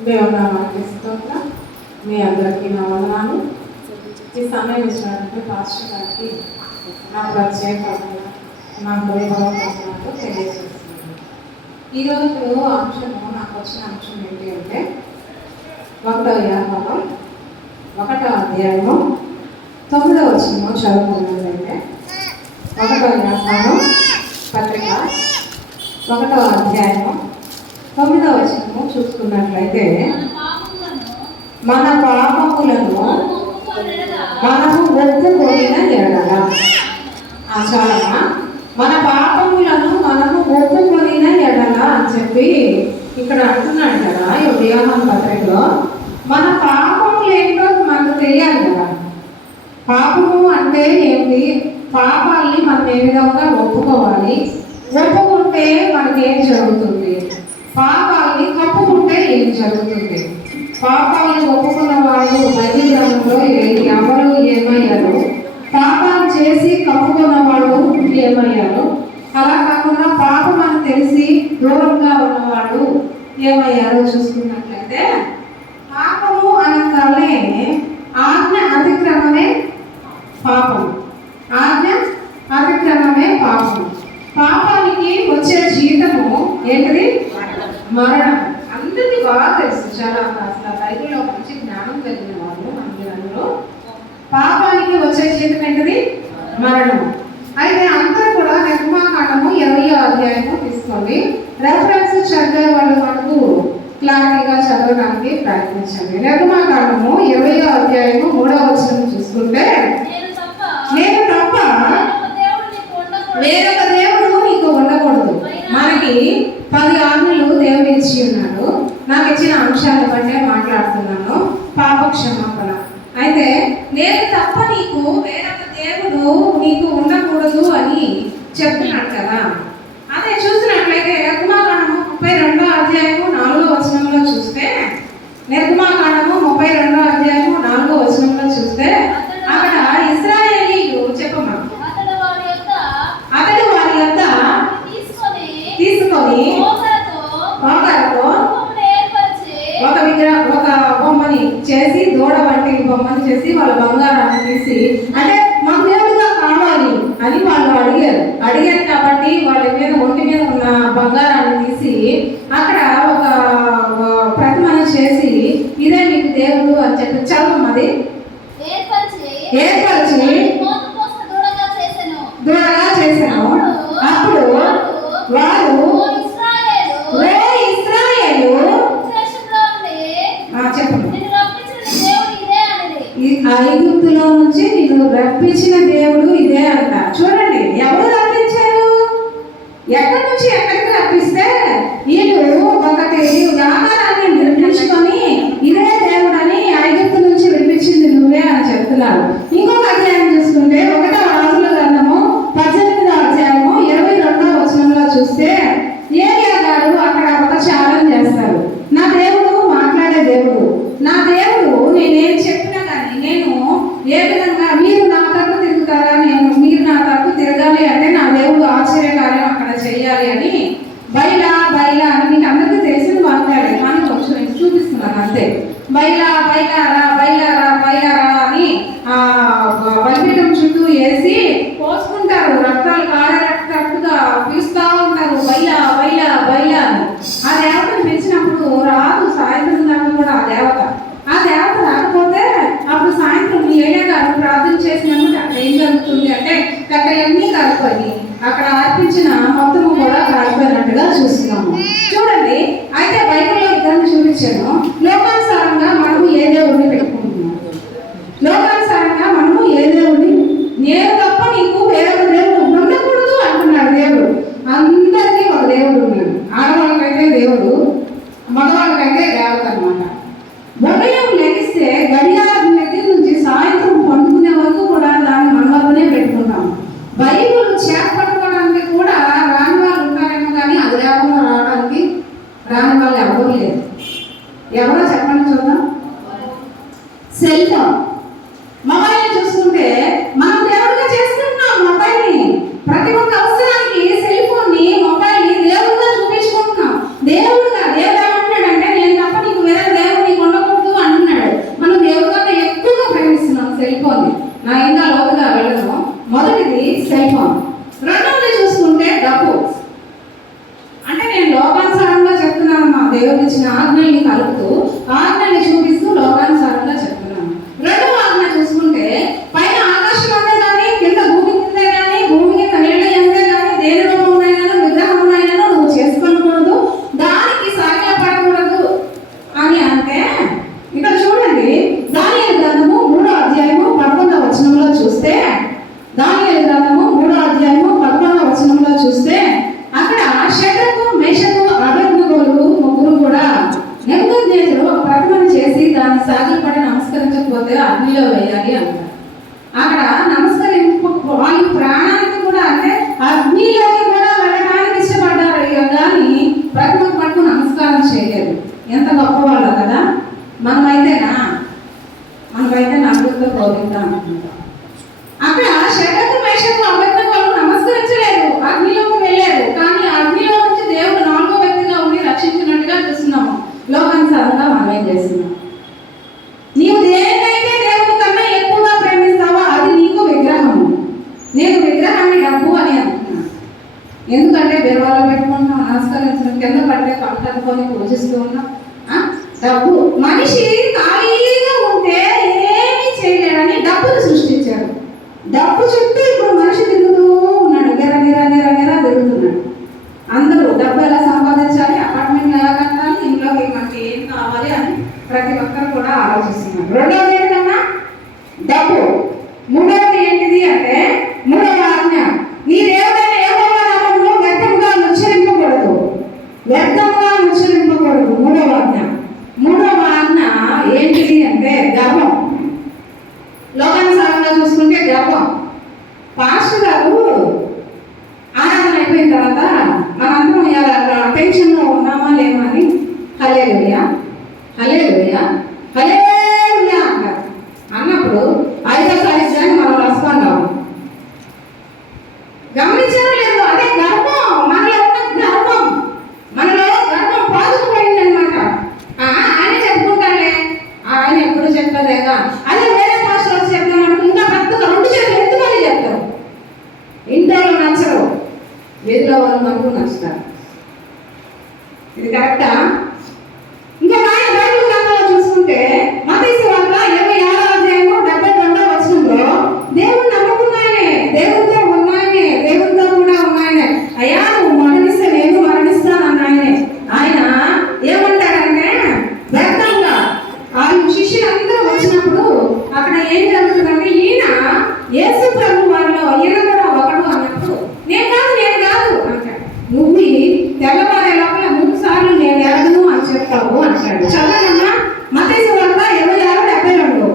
దేవుని నామానికి స్తోత్రం. మీ అందరికీ నా వందనాలు. ఈ సమయం ఇచ్చినటువంటి పాస్టర్ గారికి నా ప్రత్యేకంగా నా హృదయపూర్వకంగా తెలియజేస్తున్నాను. ఈరోజు అంశము నాకు వచ్చిన అంశం ఏంటి అంటే 1వ యాకోబు 1వ అధ్యాయము 9వ వచనము చదువుకున్నట్లయితే 1వ యాకోబు పత్రిక 1వ అధ్యాయము 9వ వచనము చూసుకున్నట్లయితే మన పాపములను మనము ఒప్పుకొనిన ఎడల చాలా మన పాపములను మనము ఒప్పుకొనిన ఎడల అని చెప్పి ఇక్కడ అంటున్నాడు కదా ఈ యోహాను పత్రికలో. మన పాపములు ఏంటో మనకు తెలియాలి కదా. పాపము అంటే ఏమిటి, పాపాలని మనం ఏ విధంగా ఒప్పుకోవాలి, ఒప్పుకుంటే మనకి ఏం జరుగుతుంది, పాపాలని కప్పుకుంటే ఏం జరుగుతుంది. పాపాలను ఒప్పుకున్న వాళ్ళు బైబిల్ గ్రంథంలో ఎవరు ఏమయ్యారు, పాపాలు చేసి కప్పుకున్న వాళ్ళు ఏమయ్యారు, అలా కాకుండా పాపం అని తెలిసి దూరంగా ఉన్నవాళ్ళు ఏమయ్యారో చూసుకున్నట్లయితే పాపము అనగానే ఆజ్ఞ అతిక్రమమే పాపం, ఆజ్ఞ అతిక్రమమే పాపం. పాపానికి వచ్చే జీతము ఏంటిది? మరణం. అందరికీ బాగా తెలుసు, చాలా అసలు బైబిల్లో మంచి జ్ఞానం కలిగిన వాళ్ళు అందరూ. పాపానికి వచ్చే జీతం ఏంటిది? మరణం. అయితే అందరూ కూడా నిర్గమాకాండము 20వ అధ్యాయము తీసుకోండి. రెఫరెన్స్ చదివే వాళ్ళు మనకు క్లారిటీగా చదవడానికి ప్రయత్నించండి. నిర్గమాకాండము 20వ అధ్యాయము 3వ వచనం చూసుకుంటే, నేను తప్ప వేరొక దేవుడు నీకు ఉండకూడదు. మనకి 10 ఆజ్ఞలు దేవుడు ఇచ్చి ఉన్నాడు. నాకు ఇచ్చిన అంశాలను బట్టే మాట్లాడుతున్నాను. పాప క్షమాపణ. అయితే నేను తప్ప నీకు వేరొక దేవుడు నీకు ఉండకూడదు అని చెప్తున్నాడు కదా. అదే చూసినట్లయితే నిర్గమాకాండము 32వ అధ్యాయము 4వ వచనంలో చూస్తే, నిర్గమాకాండము 32వ అధ్యాయము 4వ వచనంలో చూస్తే అక్కడ ఇశ్రాయేలీయులు చెప్పమా అతడు వారి యొక్క తీసుకొని ఒక బొమ్మని చేసి, దూడ వంటి బొమ్మని చేసి వాళ్ళ బంగారాన్ని తీసి, అంటే మాకు దేవుడుగా కావాలి అని వాళ్ళు అడిగారు కాబట్టి వాళ్ళ మీద ఒంటి మీద ఉన్న బంగారాన్ని తీసి అక్కడ ఒక ప్రతిమను చేసి ఇదే మీకు దేవుడు అని చెప్పి చదవమది ఏర్పరిచి దూడగా చేశాను. అప్పుడు వారు ఐగుప్తులో నుంచి నిన్ను రప్పించిన దేవుడు ఇదే అంట. చూడండి, ఎవరు రప్పించారు? ఎక్కడి నుంచి ఎక్కడికి రప్పిస్తే వీళ్ళు ఒకటి వ్యాపారాన్ని నిర్మించుకొని ఇదే దేవుడు అని ఐగుప్తు నుంచి విడిపించింది నువ్వే అని చెప్తున్నారు. ఇంకొక అధ్యాయం చూసుకుంటే 1వ రాజుల గ్రంథము 18వ అధ్యాయము 22వ వచనంలో చూస్తే ఏలియా గారు అక్కడ ఒక ఛాలెంజ్ చేస్తారు. నా దేవుడు మాట్లాడే దేవుడు, నా దేవుడు నేనేం చెప్పినా కానీ నేను ఏ విధంగా మీరు నా తరపు తిరుగుతారా, మీరు నా తరపు తిరగాలి అంటే నా దేవుడు ఆశ్చర్యకార్యం అక్కడ చెయ్యాలి అని బైలా అని మీకు అందరికీ తెలిసిన మాట్లాడే, కానీ కొంచెం నేను చూపిస్తున్నాను అంతే. బైలారా అని బలిపీఠం చుట్టూ వేసి పోసుకుంటారు, రక్తాలు కారేటట్టుగా పీలుస్తూ ఉంటారు, బైలా అని. ఆ దేవతను పిలిచినప్పుడు రాదు, సాయంత్రం దాకా కూడా ఆ దేవత రాకపోతే అప్పుడు సాయంత్రం ఏలియా గారు ప్రార్థన చేసినప్పుడు అక్కడ ఏం జరుగుతుంది అంటే అక్కడ అన్నీ కాలిపోయి అక్కడ అర్పించిన మొత్తము కూడా కాలిపోయినట్టుగా చూస్తున్నాము. చూడండి, అయితే బైబిల్లో ఇద్దరిని చూపించాను. లోకానుసారంగా మనము ఏ దేవుడిని పెట్టుకుంటున్నాము, లోకానుసారంగా మనము ఏ దేవుడిని, నేను తప్ప నీకు వేరొక దేవుడు ఉండకూడదు అంటున్నాడు దేవుడు. అందరికీ ఒక దేవుడు ఉన్నాడు. ఆడవాళ్ళకైతే దేవుడు, మగవాళ్ళకైతే దేవత అనమాట. ఉదయం లెగిస్తే గడియారం దగ్గర నుంచి సాయంత్రం పండుకునే వరకు కూడా దాన్ని మన వద్దనే పెట్టుకుంటాం. బైబిల్ చేపట్టుకోవడానికి కూడా రాని వాళ్ళు ఉంటారేమో కానీ అది లేకుండా రాని వాళ్ళు ఎవరు లేదు. ఎవరో చెప్పండి చూద్దాం. సెల్ ఫోన్, మొబైల్ చూసుకుంటే మనం దేవుడిగా చేసుకుంటున్నాం. మొబైల్ని ప్రతి ఒక్క అవసరానికి సెల్ ఫోన్ని మొబైల్ని దేవుడిగా చూపించుకుంటున్నాం. దేవుడు ఏమంటున్నాడంటే నేను తప్ప నీకు వేరే వచ్చిన ఆజ్ఞల్ని కలుపుతూ ఆజ్ఞల్ని చూపిస్తూ లోకానుసారంగా చెప్తున్నాను. రెండవ ఆజ్ఞ చూసుకుంటే పైన ఆకాశం అంతే కానీ కింద భూమి కిందే కానీ భూమి కింద నీళ్ళ ఎంతే కానీ దేని రూపంలో విగ్రహంలో నువ్వు చేసుకోకూడదు, దానికి సాధ్యపడకూడదు అని అంటే ఇక్కడ చూడండి దానియేలు గ్రంథము 3వ అధ్యాయము 11వ వచనంలో చూస్తే దానియేలు గ్రంథము 3వ అధ్యాయము 11వ వచనంలో చూస్తే అక్కడ షడ్రకు మేషకు అబేద్నెగోలు ముగ్గురు కూడా నెబుకద్నెజరు ఒక ప్రతిమను చేసి దాన్ని సాగిలపడి నమస్కరించకపోతే అగ్నిలో వేయాలి అంటారు. అక్కడ వాళ్ళ ప్రాణానికి కూడా అంటే అగ్నిలోకి కూడా వెళ్ళడానికి ఇష్టపడ్డారు కానీ ప్రతిమకు పట్టు నమస్కారం చేయలేదు. ఎంత గొప్పవాళ్ళ కదా. మనమైతే నలుగురితో గౌరవిద్దాం అనుకుంటాం. అక్కడ షడ్రకు మేషకు అబేద్నెగోలు నమస్కరించలేదు, అగ్నిలోకి వెళ్ళారు. కానీ అగ్నిలో నుంచి దేవుడు 4వ వ్యక్తిగా ఉండి రక్షించినట్టుగా చూస్తున్నాము. లోకానుసారంగా మనం ఏం చేస్తున్నాం? నీవు దేనికైతే దేవుడి కన్నా ఎక్కువగా ప్రేమిస్తావో అది నీకు విగ్రహము. నేను విగ్రహాన్ని డబ్బు అని అంటున్నాను. ఎందుకంటే బీరువాలో పెట్టుకుంటున్నాం, నమస్కరించడం, కింద పట్టే కట్టుకొని పూజిస్తూ ఉన్నాం. డబ్బు మనిషి ఖాళీగా ఉంటే ఏమీ చేయలేడని డబ్బును సృష్టించాడు. డబ్బు చుట్టూ ఇప్పుడు మనిషి తిరుగుతూ ఉన్నాడు, గిర తిరుగుతున్నాడు. అందరూ డబ్బు ఎలా సంపాదించాలి, అపార్ట్మెంట్ ఎలా కట్టాలి, ఇంట్లోకి మనకి ఏం కావాలి అని ప్రతి ఒక్కరు కూడా ఆలోచిస్తున్నారు. రెండవది ఏంటన్నా డబ్బు. మూడవది ఏంటిది అంటే 3వ ఆజ్ఞ, నీ దేవుడైన యెహోవా నామమును వ్యర్థముగా ఉచ్చరింపకూడదు. 3వ ఆజ్ఞ. 3వ ఆజ్ఞ ఏంటిది అంటే గర్వం. లోకానుసారంగా చూసుకుంటే గర్వం. పాస్టర్ గారు ఆరాధన అయిపోయిన తర్వాత మనందరం టెన్షన్లో ఉన్నామా లేమా అని హల్లెలూయా హల్లెలూయా హల్లెలూయా అంటారు. అన్నప్పుడు 5వ తారీఖు కానీ మనం రెస్పాండ్ అవ్వం. గమనించారో లేదు, అదే గర్వం. మనలో ఉన్న గర్వం, మనలో గర్వం పాదుకుపోయిందనమాట. ఆయన చెప్పుకుంటానే, ఆయన ఎప్పుడు చెప్పలేదా. అదే వేరే పాస్టర్ వచ్చి చెప్తామంటే ఇంకా పెద్దగా 2 చేతులు ఎత్తుకొని చెప్తారు. ఇంట్లో నచ్చరు, వీధిలో వాళ్ళు మనకు నచ్చుతారు. ఇది కరెక్టా? ఇంకా బైబిల్ గ్రంథంలో చూసుకుంటే మత్తయి సువార్త 26వ అధ్యాయము 72వ వచనంలో దేవుడు నమ్ముకున్నాయనే, దేవుడితో ఉన్నాయనే, దేవుడితో కూడా ఉన్నాయనే, అయ్యా నువ్వు మరణిస్తే నేను మరణిస్తాను అన్నాయనే. ఆయన ఏమంటాడంటే వ్యర్థంగా ఆయన శిష్యులందరూ వచ్చినప్పుడు అక్కడ ఏం జరుగుతుందంటే ఈయన యేసు ప్రభు వారిలో ఈయన కూడా ఒకడు అన్నప్పుడు నేను కాదు అంటాడు. నువ్వు తెల్లవారే లోపల 3 సార్లు నేను ఎరగను అని చెప్తావు అంటాడు. చదవనమ్మా మత్తయి సువార్త 26:72.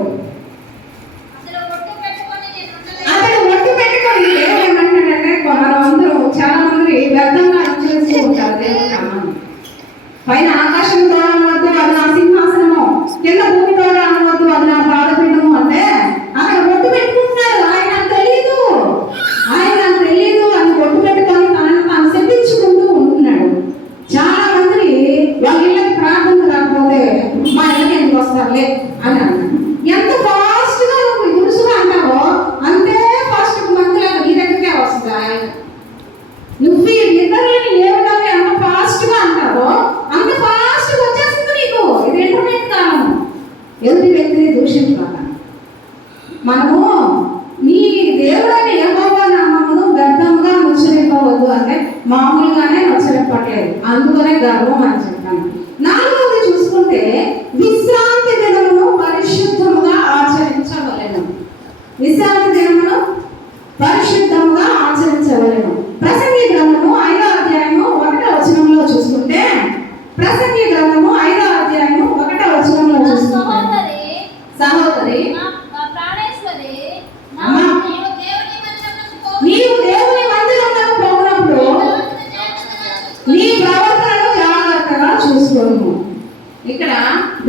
అతడు ఒట్టు పెట్టుకొని ఏమంటాడంటే మనం అందరం చాలా మంది వ్యర్థంగా అనుసరిస్తూ ఉంటారు దేవుని నామాన్ని. పైన ఆకాశంతో అనవద్దు అది నా సింహాసనము, కింద భూమితో అనవద్దు అది నా పాదపీఠము అంటే అక్కడ ఒట్టు పెట్టుకుంటున్నారు. ఆయన తెలీదు అని ఒట్టు పెట్టుకొని తనని తాను చెప్పించుకుంటూ ఉంటున్నాడు. చాలా మంది వాళ్ళ ఇళ్ళకి ప్రార్థన రాకపోతే మా ఇళ్ళకి ఎందుకు వస్తారులే అని అన్నాడు. ఎంత ఫాస్ట్గా నువ్వు గురుసుగా అంటావో అంతే ఫాస్ట్ మందులకు నీ దగ్గరికే వస్తుంది. ఆయన నువ్వు ఇతరులని ఏ విధంగా ఎంత ఫాస్ట్గా అంటావో అంత ఫాస్ట్గా వచ్చేస్తుంది నీకు. ఇది ఇంటర్నెట్ కాలం. ఎదుటి వ్యక్తిని దూషించాలి. మనము నీ దేవుడైన యెహోవా నామమును వ్యర్థంగా ఉచ్చరింపవద్దు అంటే మామూలుగానే ఉచ్చరింపట్లేదు, అందుకనే గర్వం అని చెప్పాను. 4వది చూసుకుంటే విశ్రాంతి దినమును పరిశుద్ధముగా ఆచరించవలెను. విశ్రాంతి దినమును పరిశుద్ధంగా ఆచరించవలెను. ప్రసంగి గ్రంథము 5వ అధ్యాయము 1వ వచనంలో చూసుకుంటే ప్రసంగి గ్రంథము 5వ అధ్యాయము 1వ వచనంలో చూసుకుంటే సహోదరి నీవు దేవుని మందిరమునకు పోయినప్పుడు నీ ప్రవర్తనను జాగ్రత్తగా చూసుకోను. ఇక్కడ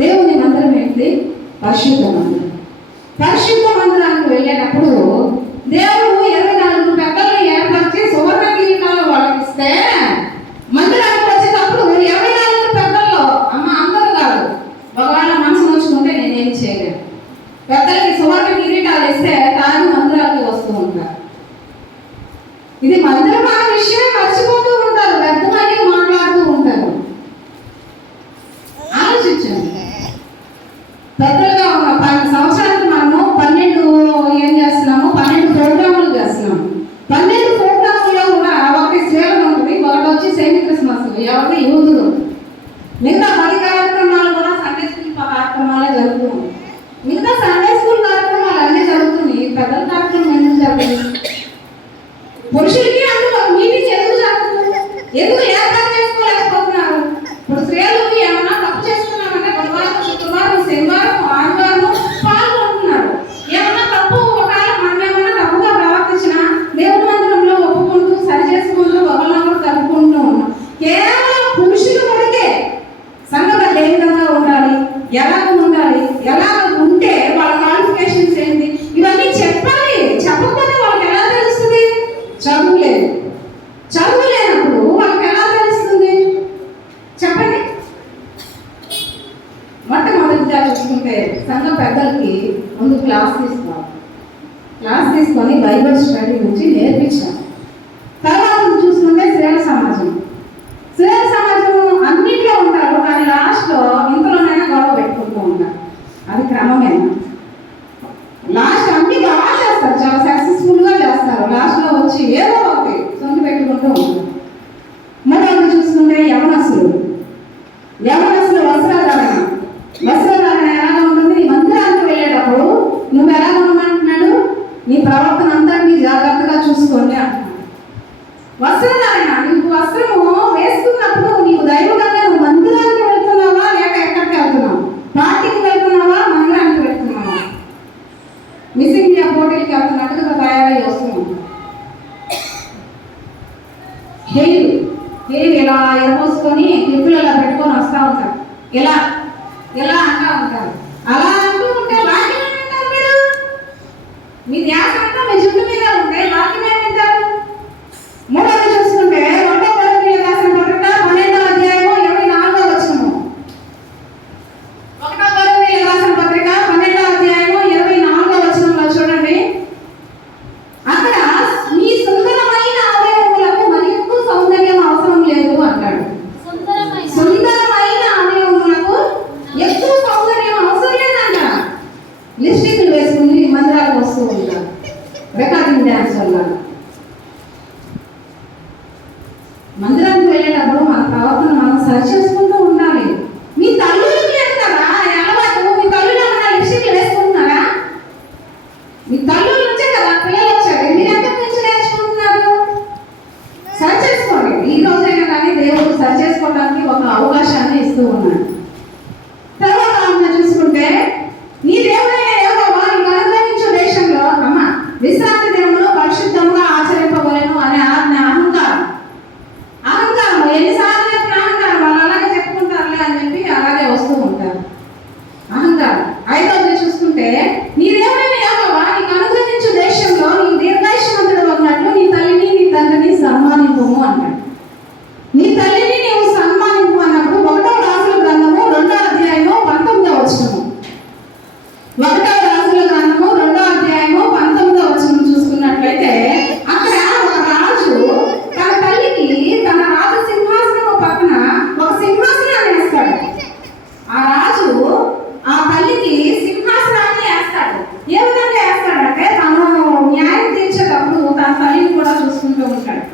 దేవుని మందిరం ఏంటి? పరిశుద్ధ మందిరం. పరిశుద్ధ మందిరానికి వెళ్ళేటప్పుడు దేవుడు 24 పెద్దలను ఏర్పరిచి సువర్ణ కిరీటాలు వాళ్ళకి ఇస్తే మందిరానికి వచ్చేటప్పుడు 24 పెద్దల్లో అందరూ కాదు, ఒకవేళ మనసు నచ్చుకుంటే నేనేం చేయలేను. పెద్దలకి సువర్ణ కిరీటాలు ఇస్తే తాను మందిరానికి వస్తూ ఉంటారు. ఇది మందిరం అనే విషయం మర్చిపోతూ ఉంటారు, వ్యర్థమని మాట్లాడుతూ ఉంటారు. ఆలోచించండి. పెద్దలుగా ఉన్న 12 సంవత్సరాలకు మనము 12 ఏం చేస్తున్నాము, 12 ప్రోగ్రాములు చేస్తున్నాము. 12 ప్రోగ్రాముల్లో కూడా ఒకటి స్త్రీలు ఉంటుంది, ఒకటి వచ్చి సెమీ క్రిస్మస్, ఎవరికి యూదులు. మిగతా 10 కార్యక్రమాలు కూడా సండే స్కూల్ కార్యక్రమాలే జరుగుతుంది. మిగతా సండే స్కూల్ కార్యక్రమాలు అన్నీ జరుగుతున్నాయి, పెద్దల కార్యక్రమం ఎందుకు జరుగుతుంది? పురుషులకి అందులో మీటింగ్ ఎందుకు జరుగుతుంది? ఎందుకు ఏర్పాటు చేసుకోలేకపోతున్నారు? ఇప్పుడు స్త్రీలు ఏమన్నా తప్పు చేస్తున్నామంటే బుధవారం, శుక్రవారం, శనివారం, ఆదివారం పాల్గొంటున్నారు. ఏమన్నా తప్పు ఒకవేళ మనం ఏమన్నా తప్పుగా ప్రవర్తించినా దేవుని మందిరంలో ఒప్పుకుంటూ సరి చేసుకుంటూ ఒకరినొకరు తప్పుకుంటూ ఉన్నాం. కేవలం పురుషులు కొడికే సంఘం ఏ విధంగా ఉండాలి, ఎలాగ ఉండాలి, ఎలాగ ఉంటే వాళ్ళ క్వాలిఫికేషన్స్ ఏంటి, ఇవన్నీ చెప్పాలి. చెప్పకపోతే వాళ్ళకి ఎలా తెలుస్తుంది? చదువు లేదు. చదువు లేనప్పుడు వాళ్ళకి ఎలా తెలుస్తుంది చెప్పండి? మొట్టమొదటిగా చూసుకుంటే సంఘ పెద్దలకి ముందు క్లాస్ తీసుకోవాలి. క్లాస్ తీసుకొని బైబిల్ స్టడీ నుంచి నేర్పించాలి. తర్వాత చూసుకుంటే స్త్రీల సమాజం. స్త్రీల సమాజం అన్నింటిలో ఉంటారు, కానీ లాస్ట్లో ఇంతలోనైనా గొడవ పెట్టుకుంటూ ఉంటారు. అది క్రమమేనా? లాస్ట్ అన్ని బాగా చేస్తారు, చాలా సక్సెస్ఫుల్గా చేస్తారు. లాస్ట్లో వచ్చి ఏదో ఒకటి సొంత పెట్టుకుంటూ ఉంటారు. మూడవది చూసుకుంటే యవనస్తులు. యవనస్తులు వస్త్రధారణ. వస్త్రధారణ ఎలాగ ఉంటుంది? నీ మందిరానికి వెళ్ళేటప్పుడు నువ్వు ఎలా ఉండమంటున్నాడు? నీ ప్రవర్తన అంతటినీ జాగ్రత్తగా చూసుకోండి అంటున్నాడు. వస్త్రధారణ, నీకు వస్త్రము వేసుకున్నప్పుడు నీకు దైవకంగా నువ్వు మందిరానికి వెళ్తున్నావా లేక ఎక్కడికి వెళ్తున్నావు? పార్టీకి వెళ్తున్నావా, మందిరానికి వెళ్తున్నావా? మిస్ ఇండియా పోటీలకి వెళ్తున్నట్టుగా తయారై వస్తున్నాం. హెయిర్ ఇలా ఎరపోసుకొని క్లిప్పులు ఇలా పెట్టుకొని వస్తూ ఉంటారు. ఇలా ఇలా అంటూ ఉంటారు. అలా అంటూ ఉంటే వాక్యం ఏమంటారు? మీరు మీ ధ్యాస అంతా మీ జుట్టు మీద ఉంటే వాక్యం ఏమంటారు? మూడవది చూసుకుంటే 1 కొరింథీయులకు రాసిన పత్రిక 12వ అధ్యాయము 24వ వచనము. 1 కొరింథీయులకు రాసిన పత్రిక 12వ అధ్యాయము 24వ వచనంలో చూడండి. అక్కడ మీ సుందరమైన అవయవములకు మరి ఎక్కువ సౌందర్యం అవసరం లేదు అంటాడు. సుందరమైన అవయవములకు ఎక్కువ సౌందర్యం అవసరం లేదంట. లిప్స్టిక్లు వేసుకుని మందిరాలకు వస్తూ ఉంటారు, రికార్డింగ్ డ్యాన్స్ వల్ల. మందిరానికి వెళ్ళేటప్పుడు మన ప్రవర్తన మనం సరి చేసుకుంటూ ఉండాలి. మీ తల్లులకు లేదు కదా అలవాటు? మీ తల్లులు ఏమన్నా లిప్స్టిక్లు వేసుకుంటున్నారా? మీ తల్లుల నుంచే కదా పిల్లలు వచ్చారు. మీరు ఎంతకు నుంచి నేర్చుకుంటున్నారు? సరి చేసుకోండి. ఈ రోజైనా కానీ దేవుడు సరి చేసుకోవడానికి ఒక అవకాశాన్ని ఇస్తూ ఉన్నాడు. తర్వాత చూసుకుంటే నీ దేవుడైన యెహోవా నీకు అనుగ్రహించు దేశంలో అమ్మ విశ్రాంతి దినమును పరిశుద్ధంగా ఆచరింపవలెను అనే ఆజ్ఞ. అహంకారం ఎన్నిసార్లు చెప్పిన అహంకారం, వాళ్ళు అలాగే చెప్పుకుంటారులే అని చెప్పి అలాగే వస్తూ ఉంటారు. అహంకారం. ఐదవది చూసుకుంటే నీ దేవుడైన యెహోవా నీకు అనుగ్రహించు దేశంలో నీ దీర్ఘాయుష్మంతుడు ఉన్నట్లు నీ తల్లిని నీ తండ్రిని సన్మానింపుము అన్నాడు. నీ తల్లిని నీవు సన్మానింపు అన్నప్పుడు 1వ రాజుల గ్రంథము 2వ అధ్యాయము 19వ వచనము. 1వ రాజుల గ్రంథము 2వ అధ్యాయము 19వ వచనం చూసుకున్నట్లయితే అక్కడ ఒక రాజు తన తల్లికి తన రాజ సింహాసనము పక్కన ఒక సింహాసనాన్ని వేస్తాడు. ఆ రాజు ఆ తల్లికి సింహాసనాన్ని వేస్తాడు. ఏ విధంగా వేస్తాడంటే తను న్యాయం తీర్చేటప్పుడు తన తల్లిని కూడా చూసుకుంటూ ఉంటాడు.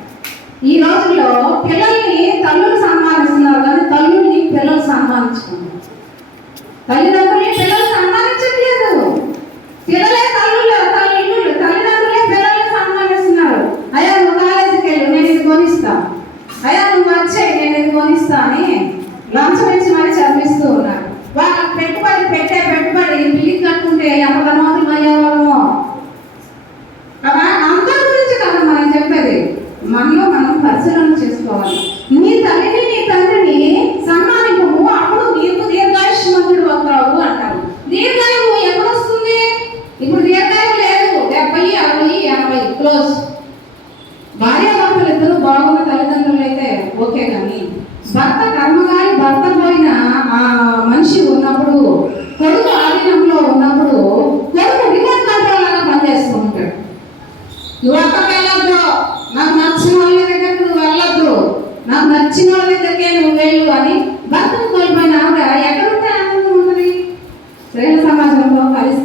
ఈ రోజుల్లో పిల్లల్ని తల్లులు సన్మానిస్తున్నారు, కానీ తల్లుల్ని పిల్లలు సన్మానించుకున్నారు. తల్లిదండ్రుల్ని పిల్లలు సన్మానించట్లేదు. పిల్లలే తల్లిదండ్రులే పిల్లల్ని సన్మానిస్తున్నారు. అయ్యా నువ్వు కాలేజీకి వెళ్ళు, నేను ఇది కొనిస్తా. అయ్యా నువ్వు వచ్చాయి, నేను ఇది కొనిస్తా అని లంచం ఇచ్చి మరీ చదివిస్తూ ఉన్నారు. వాళ్ళకి పెట్టే పెట్టుబడి పిల్లికి కట్టుకుంటే ఎంత ధనవంతులు అయ్యేవాళ్ళమో కదా. అందరి గురించి కదా మనం చెప్పేది. మనలో మనం పరిశీలన చేసుకోవాలి. నీ తల్లిని నీ తండ్రిని సన్మానింపము, అప్పుడు నీకు దీర్ఘాయుష్మంతుడు అవుతావు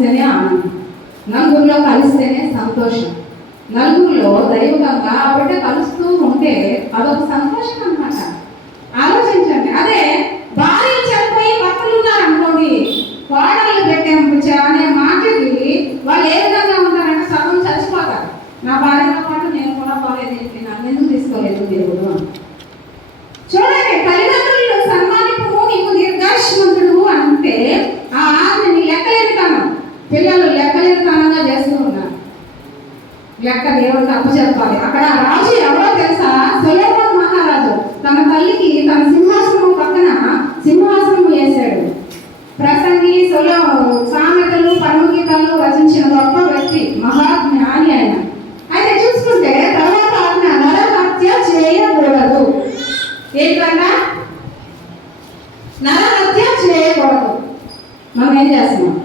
కలిస్తేనే ఆనందం, నలుగురిలో కలిస్తేనే సంతోషం, నలుగురిలో దైవికంగా ఆ బిడ్డ కలుస్తూ ఉంటే అదొక సంతోషం అన్నమాట. ఆలోచించండి. అదే భార్యలు చనిపోయి భర్తలు ఉన్నారనుకోండి, కోడళ్ళు పెట్టాము అనే మాటకి వాళ్ళు ఏ విధంగా ఉంటారంటే సగం చచ్చిపోతారు. నా భార్యతో పాటు నేను కూడా పోలేదు, నన్ను ఎందుకు తీసుకోలేదు దేవుడు అని. చూడండి, తల్లిదండ్రులు సన్మానింపు నీకు దీర్ఘాయుష్మంతుడు అంటే ఆ ఆజ్ఞని లెక్కలేనితనం, పిల్లలు లెక్కలేనితనంగా చేస్తూ ఉన్నారు. లెక్క దేవుడికి అప్పచెప్పాలి. అక్కడ రాజు ఎవరో తెలుసా? సొలొమోను మహారాజు తన తల్లికి తన సింహాసనం పక్కన సింహాసనం వేశాడు. ప్రసంగి, సామెతలు, పరమగీతాలు రచించిన గొప్ప వ్యక్తి, మహాజ్ఞాని ఆయన. అయితే చూసుకుంటే తర్వాత ఆజ్ఞ నరహత్య చేయకూడదు. ఏంటన్నా? నరహత్య చేయకూడదు. మనం ఏం చేస్తున్నాం?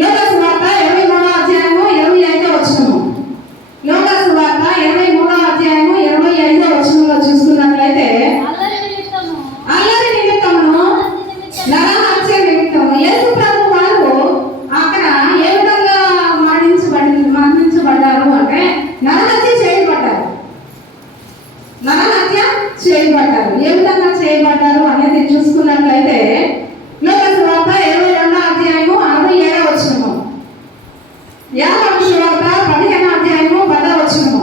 లోకాసు వార్త 23వ అధ్యాయము 25వ వచనము. లోకాసు వార్త 23వ అధ్యాయము 25వ వచనంలో చూసుకున్నట్లయితే అల్లరి నిమిత్తమును నరహత్య నిమిత్తము యేసు ప్రభు వారు అక్కడ ఏ విధంగా మరణించబడ్డారు అంటే నరహత్య చేయబడ్డారు. నరహత్య చేయబడ్డారు. ఏ విధంగా చేయబడ్డారు అనేది చూసుకున్నట్లయితే లోకాసు వార్త 22వ అధ్యాయము 67వ వచనము, యాకోబు సువార్త 15వ అధ్యాయము 10వ వచనము.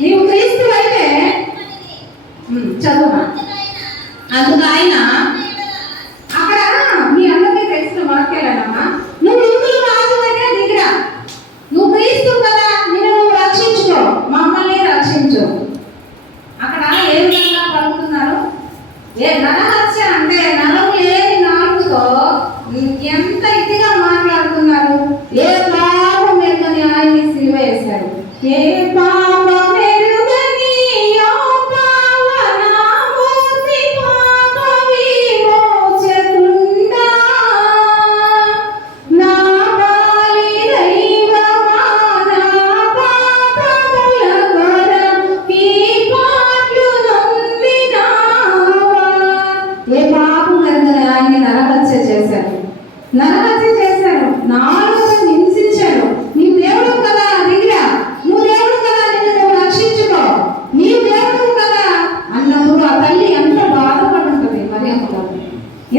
నీవు క్రీస్తు అయితే చదువు. అందుకు ఆయన అక్కడ మీ అందరికీ తెలిసిన వాక్యాలన్నమ్మా, నువ్వు యూదుల రాజు అయితే దిగిరా, నువ్వు క్రీస్తు కదా, నిన్ను రక్షించుకో, మమ్మల్ని రక్షించు. అక్కడ ఏ విధంగా పలుకుతున్నారు? ఏ నరహత్య అంటే నరము లేని నాలుగుతో ఎంత ఇదిగా మాట్లాడుతున్నారు. ఏ పాపం ఎరుగని ఆయన్ని సిలువ వేశారు. ఏ పాపం ఎరుగని నరహత్య చేశారు, నాలుగును హింసించారు. నీవు దేవుడు కదా దిగిరా, నువ్వు దేవుడు కదా, నిన్ను నువ్వు రక్షించుకో, నీవు దేవుడు కదా అన్నప్పుడు ఆ తల్లి ఎంత బాధపడి ఉంటుంది. మరియమ్మ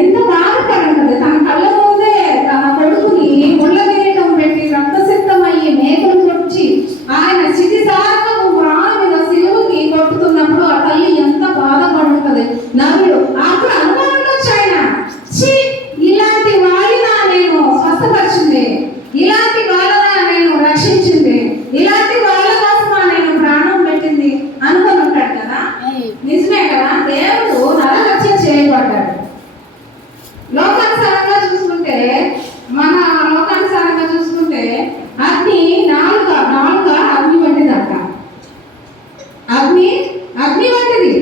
ఎంత బాధపడి ఉంటుంది. తన కళ్ళ ముందే తన కొడుకుని ముళ్ళ కిరీటం పెట్టి రక్తసిద్ధమయ్యి మేకలు కొట్టి ఆయన చితిసారము ప్రాణ మీద సిలువకి కొట్టుతున్నప్పుడు ఆ తల్లి ఎంత బాధపడి ఉంటుంది. నరుడు అప్పుడు అనుమానంలో వచ్చాయన, ఇలాంటి వాడినా నేను స్వస్థపరిచింది, ఇలాంటి వాళ్ళనా నేను రక్షించింది, ఇలాంటి వాళ్ళ కోసమా నేను ప్రాణం పెట్టింది అనుకొని ఉంటాడు కదా. నిజమే కదా. దేవుడు నరహత్య చేయబడ్డాడు. లోకానుసారంగా చూసుకుంటే, మన లోకానుసారంగా చూసుకుంటే అగ్ని నాలుగా అగ్ని వంటిదంట. అగ్ని వంటిది.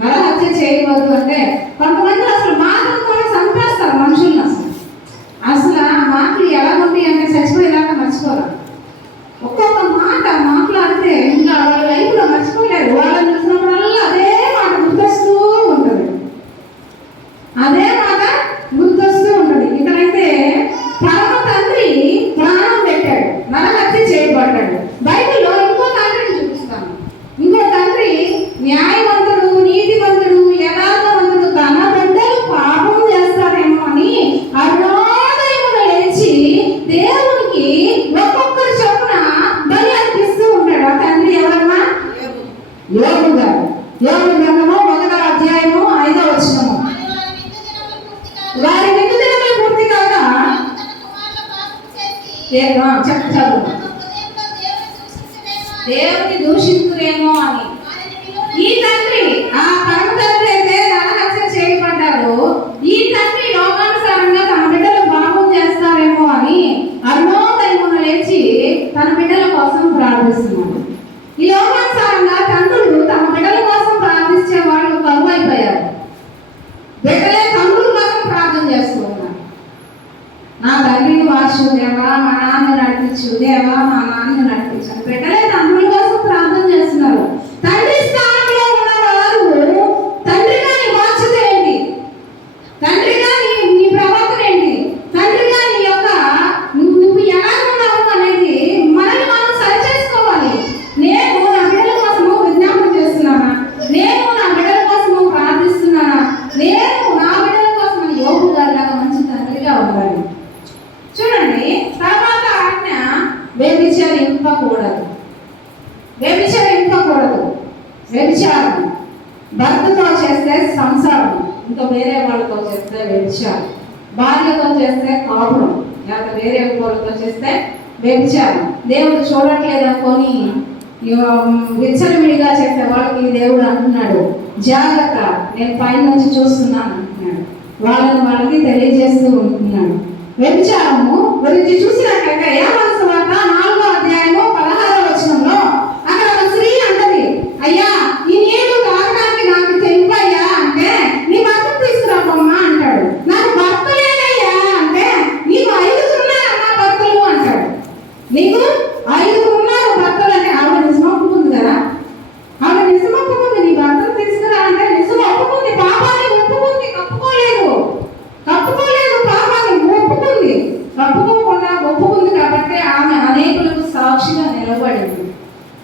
నరహత్య చేయవద్దు అంటే కొంతమంది అసలు మాటలతో చంపేస్తారు మనుషుల్ని. అసలు ఆ మాటలు ఎలా ఉంటాయి అంటే చచ్చిపోయేదాకా మర్చిపోరు. ఒక్కొక్క మాట మాట్లాడితే ఇంకా వాళ్ళ లైఫ్లో మర్చిపోలేరు. వాళ్ళని చూసినప్పుడల్లా అదే మాట గుర్తొస్తూ ఉంటుంది. ఇక్కడైతే పరమ తండ్రి ప్రాణం పెట్టాడు, నరహత్య చేయబడ్డాడు. బైబిల్లో ఇంకో తండ్రిని చూపిస్తాను. ఇంకో తండ్రి న్యాయవంతుడు, నీతివంతుడు, యథార్థవంతుడు. తన బిడ్డలు పాపం చేస్తారేమో అని అరుణోదయమున లేచి దేవునికి ఒక్కొక్కరి చొప్పున బలి అర్పిస్తూ ఉంటాడు. ఆ తండ్రి ఎవరమ్మా? యోబు గారు. యోబు గ్రంథము 1వ అధ్యాయము 5వ వచనము. వారి నిండు దినములు పూర్తి కాగా చదువు దేవుని దూషించురేమో అని ఈ తండ్రి, ఆ పరమ తండ్రి అయితే నరహత్య చేయబడ్డారు. ఈ తండ్రి లోకానుసారంగా తన బిడ్డలు పాపం చేస్తారేమో అని అరుణోదయమున లేచి తన బిడ్డల కోసం ప్రార్థిస్తున్నాడు. ఈ లోకానుసారంగా తండ్రులు తమ బిడ్డల కోసం ప్రార్థించే వాళ్ళు కరువైపోయారు. బిడ్డలే తండ్రుల కోసం ప్రార్థన చేస్తూ ఉన్నారు. నా తండ్రిని వార్చు దేవా, మా నాన్న నడిపించు దేవా, మా నాన్న నడిపించు. బిడ్డలే తండ్రుల కోసం ప్రార్థన చేస్తున్నారు. తండ్రి స్థానంలో ఉన్నవారు తండ్రిగా నీ బాధ్యత ఏంటి? తండ్రిగా నీ ప్రవర్తన ఏంటి? తండ్రిగా నీ యొక్క వ్యభిచారం, భార్యతో చేస్తే కాపురం, లేకపోతే వేరే వాళ్ళతో చేస్తే వ్యభిచారం. దేవుడు చూడట్లేదు అనుకొని విచ్చలవిడిగా చేసే వాళ్ళకి దేవుడు అంటున్నాడు, జాగ్రత్త, నేను పైన నుంచి చూస్తున్నాను అంటున్నాడు. వాళ్ళకి తెలియజేస్తూ ఉంటున్నాడు. వ్యభిచారము గురించి చూసినట్లయితే యోహాను సువార్త 4వ అధ్యాయము 16వ వచనంలో అక్కడ ఒక స్త్రీ అంటది, అయ్యా ఈ నీళ్లు తాగడానికి నాకు తెలిపయ్యా అంటే, నీ భర్తను తీసుకురామ్మా అంటాడు. నాకు భర్త లేదయ్యా అంటే, నీకు 5 ఉన్నారమ్మా భర్తలు అంటాడు. నీకు 5 ఉన్నారు భర్తలు అంటే ఆవిడ నిజం ఒప్పుకుంది కదా, ఆవిడ నిజం ఒప్పుకుంది. నీ భర్తను తీసుకురా అంటే నిజం ఒప్పుకుంది, పాపాన్ని ఒప్పుకుంది, కప్పుకోలేదు పాపాన్ని ఒప్పుకుంది. కప్పుకోకుండా ఒప్పుకుంది కాబట్టి ఆమె అనేకులకు సాక్షిగా నిలబడింది.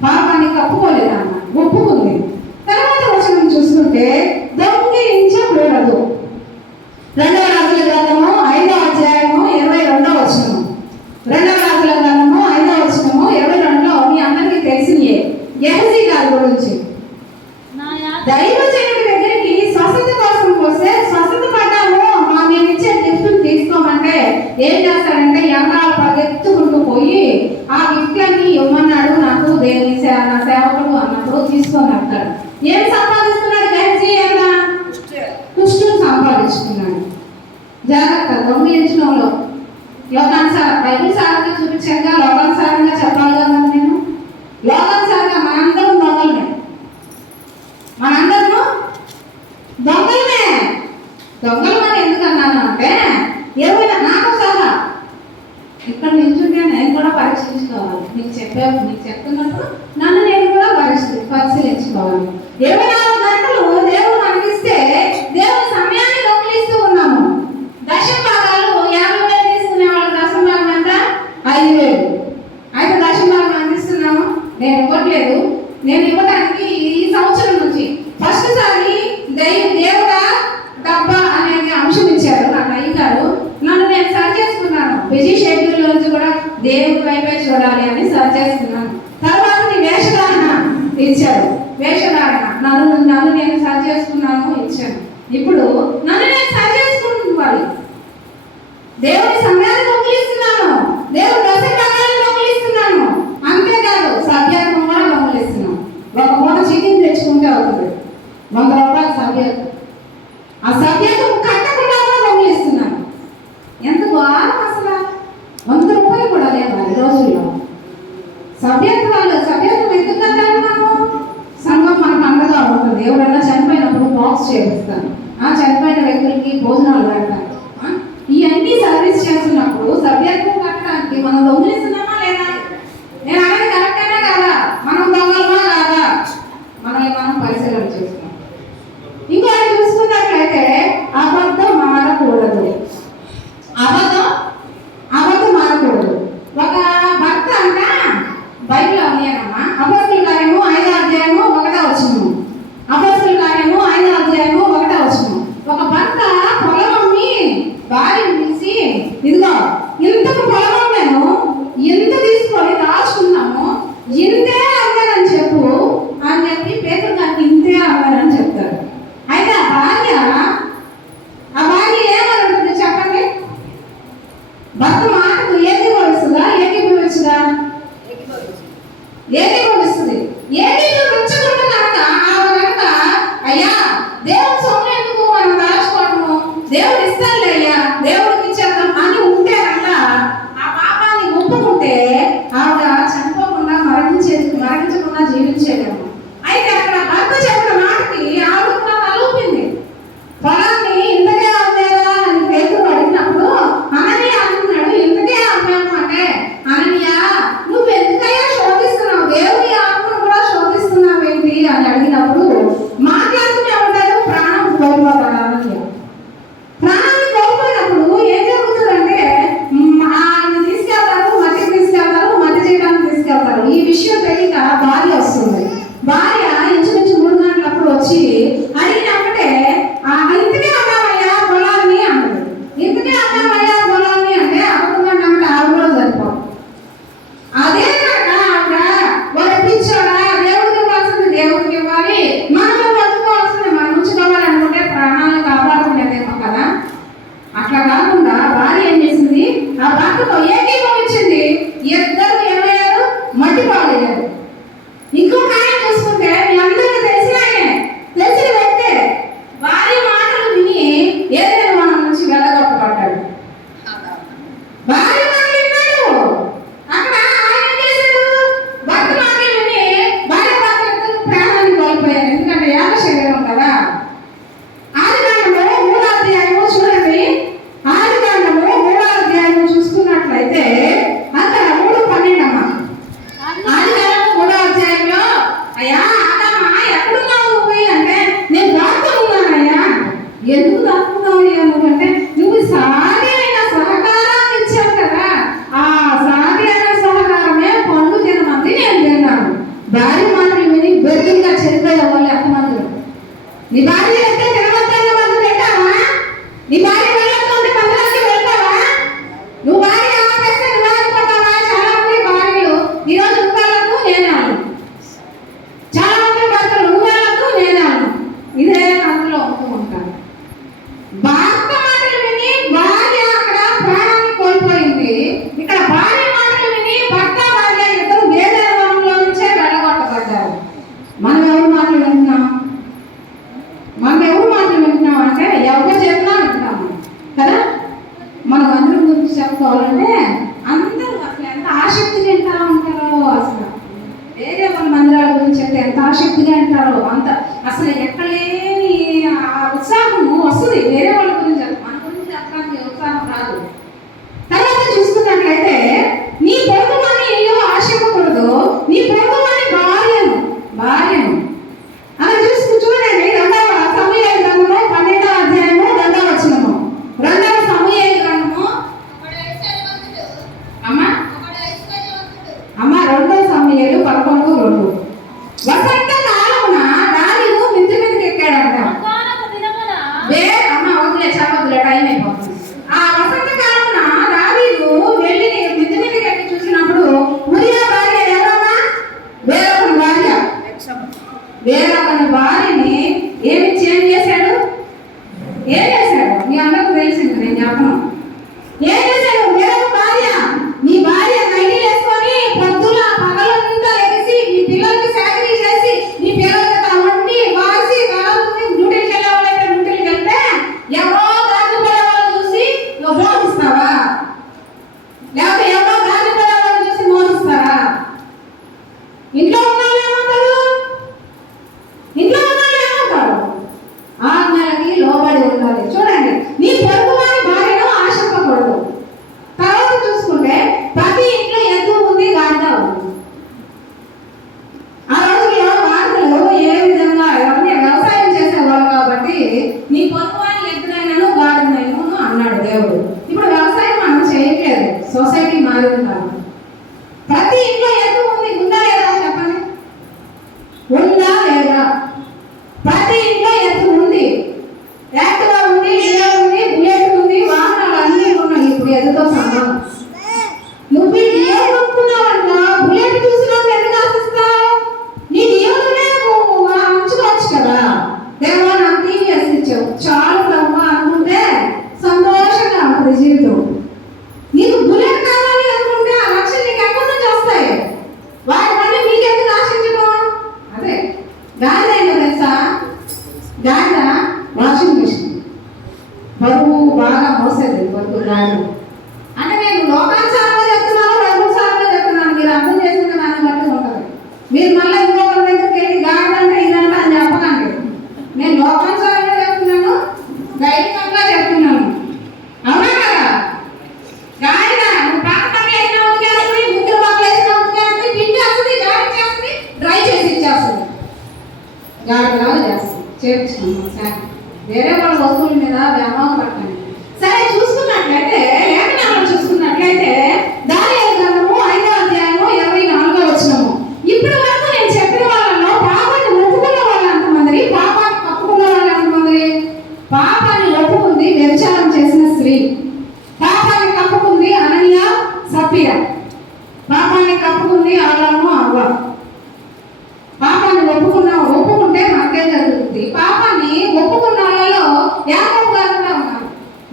పాపాన్ని కప్పుకోలేదు, ఆమె ఒప్పుకుంది. తర్వాత వచనం చూసుకుంటే దొంగిలించకూడదు. 2వ రాజుల గ్రంథము 5వ అధ్యాయము 22వ వచనం. 2వ రాజుల గ్రంథము 5వ వచనము 22లో మీ అందరికీ తెలిసినయే గెహజీ గారి గురించి. దైవజనుడి దగ్గరికి స్వస్థత కోసం వస్తే స్వస్థత పడ్డాము, మేము ఇచ్చే గిఫ్ట్ తీసుకోమంటే ఏం చేస్తాడంటే ఎంకాలు పరిగెత్తుకుంటూ పోయి ఆ గిఫ్ట్లన్నీ ఇవ్వమన్నాడు, నాకు దేవుని నా సేవకుడు అన్నప్పుడు తీసుకొని వస్తాడు. ఏం సంపాదిస్తున్నాడు గెహజీ? అలా కుష్టును సంపాదించుకున్నాడు. జాగ్రత్త, దొంగిలించడంలో లోకానుసారం బైబిల్ సారంగా చూపించాక లోకానుసారంగా చెప్పాలి కదా. నేను లోకానుసారంగా మనందరం దొంగలమే, మనందరూ దొంగలమే. దొంగలమని ఎందుకన్నాను అంటే, ఏమైనా నాకు సహా ఇక్కడ నిల్చుంటే నేను కూడా పరీక్షించుకోవాలి. నీకు చెప్తున్నప్పుడు నన్ను నేను కూడా పరిశీలించుకోవాలి. 24 గంటలు దేవుడు మనకిస్తే దేవుని సమయాన్ని దొంగిలిస్తూ ఉన్నాము. దశమ భాగాలు 50,000 తీసుకునే వాళ్ళ దశమ భాగం ఎంత? 5,000. అయితే దశమ భాగం అందిస్తున్నాము. నేను ఇవ్వట్లేదు. నేను ఇవ్వడానికి ఈ సంవత్సరం నుంచి ఫస్ట్ సారి దేవుడా డబ్బా అనేది అంశం ఇచ్చారు నాకు అయ్య గారు. నన్ను నేను సర్చ్ చేసుకున్నాను. బిజీ షెడ్యూల్ నుంచి కూడా దేవుడి వైపే చూడాలి అని సర్చ్ చేసుకున్నాను. తర్వాత నీ వేషధారణ ఇచ్చారు. వేషధారణ నన్ను నేను సర్చ్ చేసుకున్నాను, ఇచ్చాను. ఇప్పుడు నన్ను నేను సర్చ్ చేసుకుంటున్నాను. దేవుని సమయాన్ని దొంగిలిస్తున్నాను, దేవుడి దశభాగాన్ని దొంగిలిస్తున్నాను. అంతేకాదు సభ్యత్వం కూడా దొంగిలిస్తున్నాను. ఒక మూట చికెన్ తెచ్చుకుంటే అవుతుంది 100 రూపాయలు సభ్యత్వం. ఆ సభ్యత్వం కట్టకుండా కూడా దొంగిలిస్తున్నాను. ఎంత వారం అసలు 100 రూపాయలు కూడా లేవా ఈ రోజుల్లో? సభ్యత్వం ఎందుకు కట్టాలి? మనం సంఘం మనకు అండగా ఉంటుంది. ఎవరైనా చనిపోయినప్పుడు బాక్స్ చేపిస్తాను, ఆ చనిపోయిన వ్యక్తులకి భోజనాలు పెడతాను. ఇవన్నీ సర్వీస్ చేస్తున్నప్పుడు సభ్యత్వం కట్టడానికి మనం దొంగిలిస్తున్నామా లేదా? నేను అనేది కరెక్టేనా కాదా? మనం దొంగలమా కాదా? మనల్ని మనం పరిశీలన చేస్తున్నాం. ఇంకోటి చూసుకున్నట్లయితే అబద్ధం మారకూడదు. అబద్ధం మారకూడదు. ఒక భర్త అంట బైబిల్ ఉన్నాయనమ్మా. అపోస్తలుల కార్యము 5వ అధ్యాయము 1వ వచనం. అపోస్తలుల కార్యము 5వ అధ్యాయము 1వ వచనం. ఒక భర్త పొలం అమ్మి భార్యను పిలిచి, ఇదిగో ఇంతకు పొలం అమ్మాను, ఇంత తీసుకొని దాచుకున్నాము, ఇంతే అమ్మానని చెప్పు అని చెప్పి పేపర్ గారికి ఇంతే అమ్మానని చెప్తారు. అయితే ఆ భార్య ఏమనుంటుంది చెప్పండి? భర్త మాటకు ఏకీభవిస్తుందా? ఏకీభవిస్తుంది. ఏకీభవించకుండా కనుక ఆవిడ అయ్యా దేవుని సొమ్ము ఎందుకు మనం దాచుకోవటము, దేవుడు ఇస్తానులే అయ్యా, దేవుడికి ఇచ్చేద్దాం అని ఉంటే కనుక ఆ పాపాన్ని ఒప్పుకుంటే ఆవిడ చనిపోకుండా మరణించకుండా జీవించేదేమో. అయితే అక్కడ భర్త చెప్పిన మాటకి ఆవిడ కూడా తలూపింది. పొలాన్ని ఇంతకే అమ్మారా అని పేతురు అడిగినప్పుడు అననీయ అంటున్నాడు, ఇంతకే అమ్మాము అంటే, అననీయ నువ్వు ఎందుకయ్యా శోధిస్తున్నావు, దేవుని ఆత్మను కూడా శోధిస్తున్నావు ఏంటి అని అడిగినప్పుడు మాట్లాడుతూనే ఉంటాడు. ప్రాణం కోల్పోతాడు అననీయ. ప్రాణాన్ని కోల్పోయినప్పుడు ఏం జరుగుతుంది? అట్లా కాకుండా భార్య ఏం చేసింది, ఆ భర్తతో ఏకీభవించింది. ఇద్దరు ఏమయ్యారు, మట్టి పాలయ్యారు. ఇంకొక ఆయన చూసుకుంటే మీ అందరికీ తెలిసిన ఆయనే, తెలిసిన వ్యక్తే. భార్య మాటలు విని ఏదైనా మన నుంచి వెళ్ళగొట్టబడ్డాడు. భార్య మాటలు విన్నాడు. అక్కడ ఆయన ఏం చేశాడు, భర్త మాటలు విని భార్య భర్తలు ప్రాణాన్ని కోల్పోయారు. ఎందుకంటే యాగ శరీరం కదా. ఆదికాండము 3వ అధ్యాయము చూడండి. ఆదికాండము 3వ అధ్యాయము చూసుకున్నట్లయితే అక్కడ 3:12 అమ్మ. ఆదికాండము 3వ అధ్యాయంలో, అయ్యా ఆదామా ఎక్కడున్నావు నువ్వు అంటే, నేను దాక్కున్నానయ్యా. ఎందుకు దాక్కున్నావు అయ్యా నువ్వంటే, నువ్వు సాగి అయిన సహకారాన్ని ఇచ్చావు కదా, ఆ సాగి అయిన సహకారమే పండు తినమంది నేను తిన్నాను. భార్య మాటలు విని బెర్తుగా చనిపోయే వాళ్ళు ఎంతమంది? నీ భార్య అయితే తినవద్దన్న మందు తింటావా? నీ భార్య వెళ్ళొద్దంటే మందులోకి వెళ్తావా? నువ్వు భార్య ఆపేస్తే నువ్వు ఆగిపోతావా? చాలా మంది భార్యలు ఈరోజు నువ్వు వెళ్ళొద్దు నేనాను, చాలా మంది భర్తలు నువ్వు వెళ్ళొద్దు నేనాను, ఇదే అందులో ఉంటూ ఉంటారు. భర్త మాటలు విని భార్య అక్కడ ప్రాణాన్ని కోల్పోయింది. ఇక్కడ భార్య మాటలు విని భర్త భార్య ఇద్దరు వేరే వనంలో నుంచే వెళ్ళగొట్టబడ్డారు. మనం ఎవరి మాటలు వింటున్నాం? మనం ఎవరు మాటలు వింటున్నాం అంటే ఎవరు చేతున్నా వింటున్నాము కదా. మనం అందరి గురించి చెప్పుకోవాలంటే అందరూ అసలు ఎంత ఆసక్తిగా వింటా ఉంటారో, అసలు వేరే వాళ్ళ మందిరాల గురించి అయితే ఎంత ఆసక్తిగా వింటారో అంత అసలు ఎక్కలేని ఆ ఉత్సాహము వస్తుంది. వేరే వాళ్ళ గురించి మన గురించి చెప్పడానికి ఉత్సాహం రాదు. తర్వాత చూసుకున్నట్లయితే నీ పొరుగువాని ఏయో ఆశింపకూడదు, నీ పొరుగువాని భార్యను అలా చూడండి. 2వ సమూయేలు గ్రంథము 12వ అధ్యాయము 2వ వచనము. 2వ సమూయేలు గ్రంథము అమ్మ 2వ సమూయేలు 11:2. వసంత కాలమున దావీదు మిద్ది మీదకి ఎక్కాడంట. అమ్మ వదిలే చదవదులే, టైం అయిపోతుంది. ఆ వసంత కాలమున దావీదు వెళ్ళి మిద్ది మీదకి ఎక్కి చూసినప్పుడు ఉరియా భార్య ఎవరమ్మా? వేరొకని భార్యని ఏమి చేశాడు? ఏం చేశాడు? మీ అందరికీ తెలిసింది, నేను చెప్పను. ఏం చేశాడు? వేరొక భార్య, నీ భార్య నైటీ వేసుకొని పొద్దున పగలంతా ఎగిసి నీ పిల్లలకి సాకరీ చేసి నీ పిల్లలకి వండి వాసి కాలుని డ్యూటీకి వెళ్ళే వాళ్ళైతే డ్యూటీకి వెళ్తే ఎవరో దాన్ని పడే వాళ్ళు చూసి నువ్వు మోహిస్తావా? లేకపోతే ఎవరో దాన్ని పడే వాళ్ళు చూసి మోహిస్తారా? ఇంట్లో ఆజ్ఞలకి లోబడి ఉండాలి. చూడండి, నీ పొరుగువాని భార్యను ఆశింపకూడదు. తర్వాత చూసుకుంటే ప్రతి ఇంట్లో ఎద్దు ఉంది, గాడిద ఉంది. ఆ రోజుల్లో గాడిదలు ఏ విధంగా ఎవరిని వ్యవసాయం చేసేవాళ్ళు కాబట్టి నీ పొరుగువాని ఎద్దునైనాను గాడిదనైనాను అన్నాడు దేవుడు. ఇప్పుడు వ్యవసాయం మనం చేయట్లేదు, సొసైటీ మారింది కాబట్టి ప్రతి ఇంట్లో ఎద్దు ఉంది. ఉందా లేదా చెప్పండి, ఉందా లేదా? ప్రతి ఇంట్లో ఎద్దు ఉంది. యాక్టివా ఉంది, లీలా ఉంది, బుల్లెట్ ఉంది, వాహనాలు అన్నీ ఉన్నాయి. ఇప్పుడు ఎద్దుతో సమానం. నువ్వు ఏ కొనుక్కున్నావంట? బుల్లెట్ చూసినప్పుడు ఎందుకు ఆశిస్తావు? నీ దేవుడునే ఉంచుకోవచ్చు కదా. దేవా నాకు టీవీఎస్ ఇచ్చావు చాలు బ్రహ్మ అనుకుంటే సంతోషంగా ఉంటుంది జీవితం. నీకు బుల్లెట్ కావాలి అనుకుంటే ఆ లక్ష్యం నీకు ఎక్కడి నుంచి వస్తాయి? వాటి పని నీకెందుకు ఆశించడం? అదే గాడిద ఏంటో తెలుసా? గాడిద వాషింగ్ మిషన్ బరువు బాగా మోసేది. బరువు గాడిద అంటే నేను లోకానుసారంగా చెప్తున్నాను, బైబిల్ చెప్తున్నాను. మీరు అర్థం చేసుకున్న దాన్ని బట్టి ఉంటుంది. మీరు మళ్ళీ ఇంకొకరి దగ్గరికి వెళ్ళి గాడిద అంటే ఇదంటే అని చెప్పకండి. నేను లోకానుసారంగా చెప్తున్నాను, దైవికంగా చెప్తున్నాను. అవునా కదా? గాడిద నువ్వు పక్కన వేసిన ఉతికేస్తుంది, ముద్ర పక్కన వేసిన ఉతికేస్తుంది, పిండి వస్తుంది, జాడి చేస్తుంది, డ్రై చేసి ఇచ్చేస్తుంది. గాడిలాగా చేస్తుంది, చేర్చుకున్నాం. వేరే వాళ్ళ వస్తువుల మీద వ్యామోహం పట్టండి. సరే, చూసుకున్నట్లయితే లేఖనాలను చూసుకున్నట్లయితే దానియేలు గ్రంథము 5వ అధ్యాయము 24వ వచనము. ఇప్పటి వరకు నేను చెప్పిన వాళ్ళలో పాపాన్ని ఒప్పుకున్న వాళ్ళు ఎంతమంది? పాపాన్ని కప్పుకున్న వాళ్ళు ఎంతమంది? పాపాన్ని ఒప్పుకుంది వ్యభిచారం చేసిన స్త్రీ. పాపాన్ని కప్పుకుంది అననీయ, సఫీరా. పాపాన్ని కప్పుకుంది ఆదాము, అవ్వ. పాపాన్ని ఒప్పుకుంటే మనకేం జరుగుతుంది? పాపాన్ని ఒప్పుకున్న వాళ్ళలో యాకోబు గారు కూడా ఉన్నారు.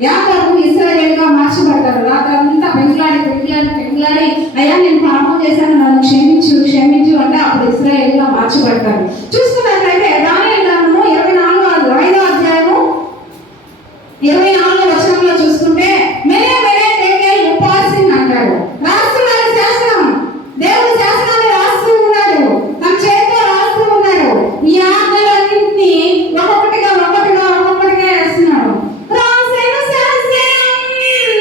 యాకోబు ఇశ్రాయేలుగా మార్చబడతారు. రాత్రంతా పెంగులాడి అయ్యా నేను పాపం చేశాను, నన్ను క్షమించు క్షమించు అంటే అప్పుడు ఇశ్రాయేలుగా మార్చబడతారు. చూసుకున్నట్లయితే దానియేలు గ్రంథము 5వ అధ్యాయము 24వ వచనంలో చూసుకుంటే మెలే మెలే టేకేల్ ఉపాసిన్ అంటాడు. రాస్తున్నాడు శాసనం, దేవుడు శాసనాన్ని రాస్తూ ఉన్నాడు, తన చేతితో రాస్తూ ఉన్నాడు. ఈ ఆజ్ఞలన్నింటినీ ఒక్కొక్కటిగా వేస్తున్నాడు. రాసిన శాసనం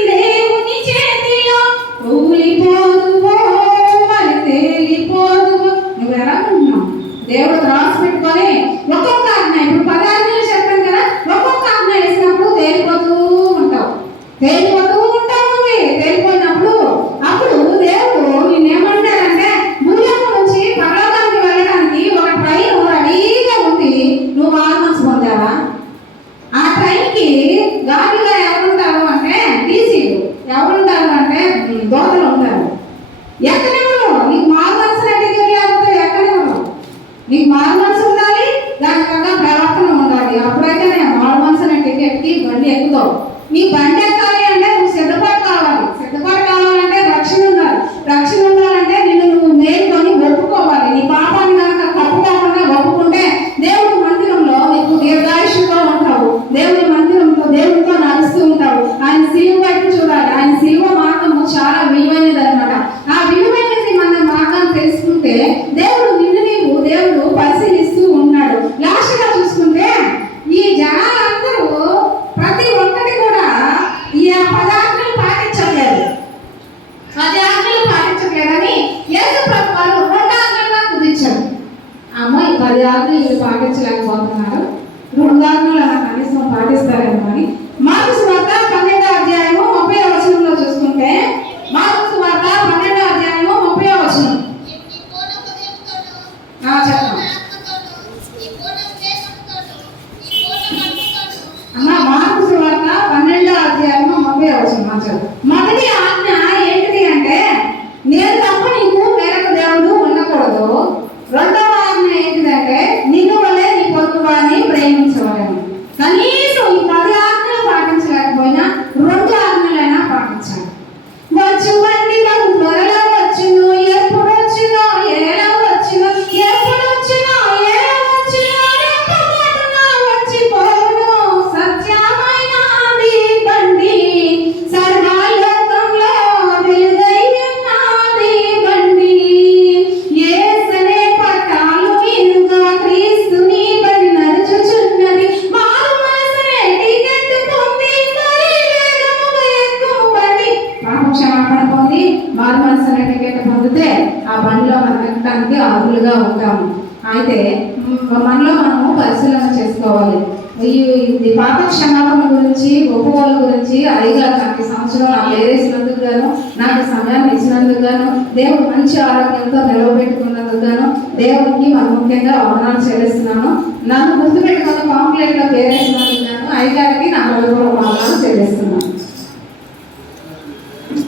దేవుని చేతిలో ఊలిపోదువో మరి తేలిపోదువో. నువ్వు ఎలా ఉన్నావు? దేవుడు రాసి పెట్టుకొని ఒక్కొక్క ఆజ్ఞ, ఇప్పుడు 10 ఆజ్ఞలు చెప్పాను కదా, ఒక్కొక్క ఆజ్ఞ వేసినప్పుడు తేలిపోతూ ఉంటావు. తేలిపోయినప్పుడు అప్పుడు దేవుడు నిన్నేమంటాడంటే భూలోకం నుంచి పరలోకానికి వెళ్ళడానికి ఒక ట్రైన్ రెడీగా ఉంది. నువ్వు వాల్మన్స్ పొందావా? ఆ ట్రైన్కి గాలిగా ఎవరుంటారు అంటే టీసీలు, ఎవరుంటారు అంటే దోతలు ఉంటారు. ఎక్కడెవరు నీకు మార్మన్స్ టికెట్ లేకపోతే ఎక్కడెవరు? నీకు మార్మన్స్ ఉండాలి, దాని ప్రవర్తన ఉండాలి. అప్పుడైతే నేను మార్మన్స్ అనే టికెట్కి బండి ఎక్కుతావు. నీ బండి ఎక్కాలి అంటే నువ్వు సిద్ధపాటు కావాలంటే రక్షణ ఉండాలంటే నిన్ను నువ్వు మేలుకొని ఒప్పుకోవాలి. నీ పాపాన్ని కనుక కప్పుకోకుండా ఒప్పుకుంటే దేవుడి మందిరంలో నీకు దీర్ఘాయుషుగా ఉంటావు. దేవుడి మందిరంలో దేవుడితో నడుస్తూ ఉంటావు. ఆయన శిలువ వైపు చూడాలి. ఆయన శిలువ మార్గము చాలా విలువైనది అనమాట. ఆ విలువైనది మన మార్గాన్ని తెలుసుకుంటే దేవుడు పరిశీలిస్తూ ఉన్నాడు. లాస్ట్గా చూసుకుంటే ఈ జనాలందరూ ప్రతి ఒక్కటి కూడా ఈ 10 ఆజ్ఞలు పాటించట్లేదని యేసు ప్రభు వారు 2 ఆజ్ఞలుగా కుదించారు. అమ్మ ఈ 10 ఆజ్ఞలు పాటించలేకపోతున్నారు, 2 ఆజ్ఞలు కనీసం పాటిస్తారేమో అని. మార్కు సువార్త 12వ అధ్యాయము 30వ వచనంలో చూసుకుంటే, మార్కు సువార్త 12వ అధ్యాయము 30వ వచనం. చెప్పండి అమ్మ. మార్కు సువార్త 12వ అధ్యాయము 30వ వచనం. మొదటి ఆజ్ఞ ఏంటిది అంటే నేను తప్ప నీకు వేరొక దేవుడు ఉండకూడదు. రెండవ ఆజ్ఞ ఏంటిదంటే నిన్ను వలె నీ పొరుగువారిని ప్రేమించవలెను. కనీసం ఈ 10 ఆజ్ఞలు పాటించలేకపోయినా 2 ఆజ్ఞలైనా పాటించాలి. వచ్చు బండి త్వరలో వచ్చును, ఎప్పుడు వచ్చినో ఎలా వచ్చినో, ఎప్పుడు వచ్చినో ఎలా వచ్చినో వచ్చిపోవును. సత్యమైన బండి సర్వలోకంలో వెలుగై ఉన్నది బండి. యేసనే పట్టాలు మీదుగా క్రీస్తుని బండి నడుచుచున్నది. మారు మనసునే టికెట్ పొంది మరి వేగముగా ఎక్కువ బండి. పాప క్షమాపణ పొంది మారు మనసునే టికెట్ పొందితే ఆ బండిలో మనం ఎక్కడానికి అర్హులుగా ఉంటాము. అయితే మనము పరిశీలన చేసుకోవాలి. ఈ పాప క్షమాపణ గురించి, ఒప్పుకోల గురించి 5 సంవత్సరాలు నాకు ఏరేసినందుకు గాను, నాకు సమయాన్ని ఇచ్చినందుకు గాను, దేవుడు మంచి ఆరోగ్యంతో నిలవబెట్టుకున్నందుకు గాను దేవుడికి ముఖ్యంగా వందనాలు చెల్లిస్తున్నాను. నన్ను గుర్తుపెట్టుకున్న పాంప్లెట్లో పేరేసినందుకు గాను 5 నా